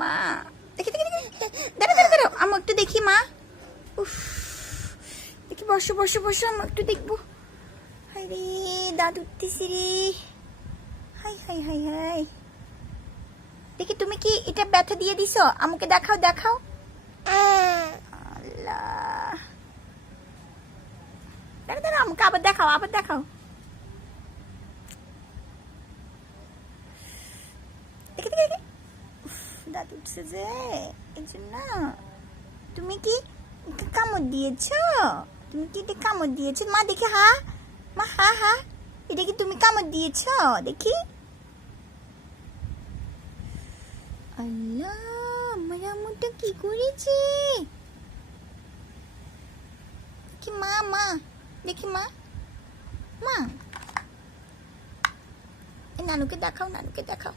মা দেখি দেখি দেখি দাঁড়া দাঁড়া দাঁড়াও আমি একটু দেখি মা। উফ দেখি বসো বসো বসো আমি একটু দেখবো। হাই রে দাঁত উঠতেছি রে। হাই হাই হাই হাই দেখি তুমি কি এটা ব্যথা দিয়ে দিছো? আমাকে দেখাও দেখাও। আল্লাহ দাঁড়া দাঁড়া আমাকে আবার দেখাও আবার দেখাও। দেখি দেখি দেখি দাঁত উঠছে যে এই জন্য। তুমি কি কামড় দিয়েছো? তুমি কি এটা কামড় দিয়েছো? মা দেখি হা মা হা হা এটা কি তুমি কামড় দিয়েছো? দেখি। আল্লাহ আমার আম্মুটা কি করেছে? কি মা মা দেখি মা মা নানুকে দেখাও নানুকে দেখাও।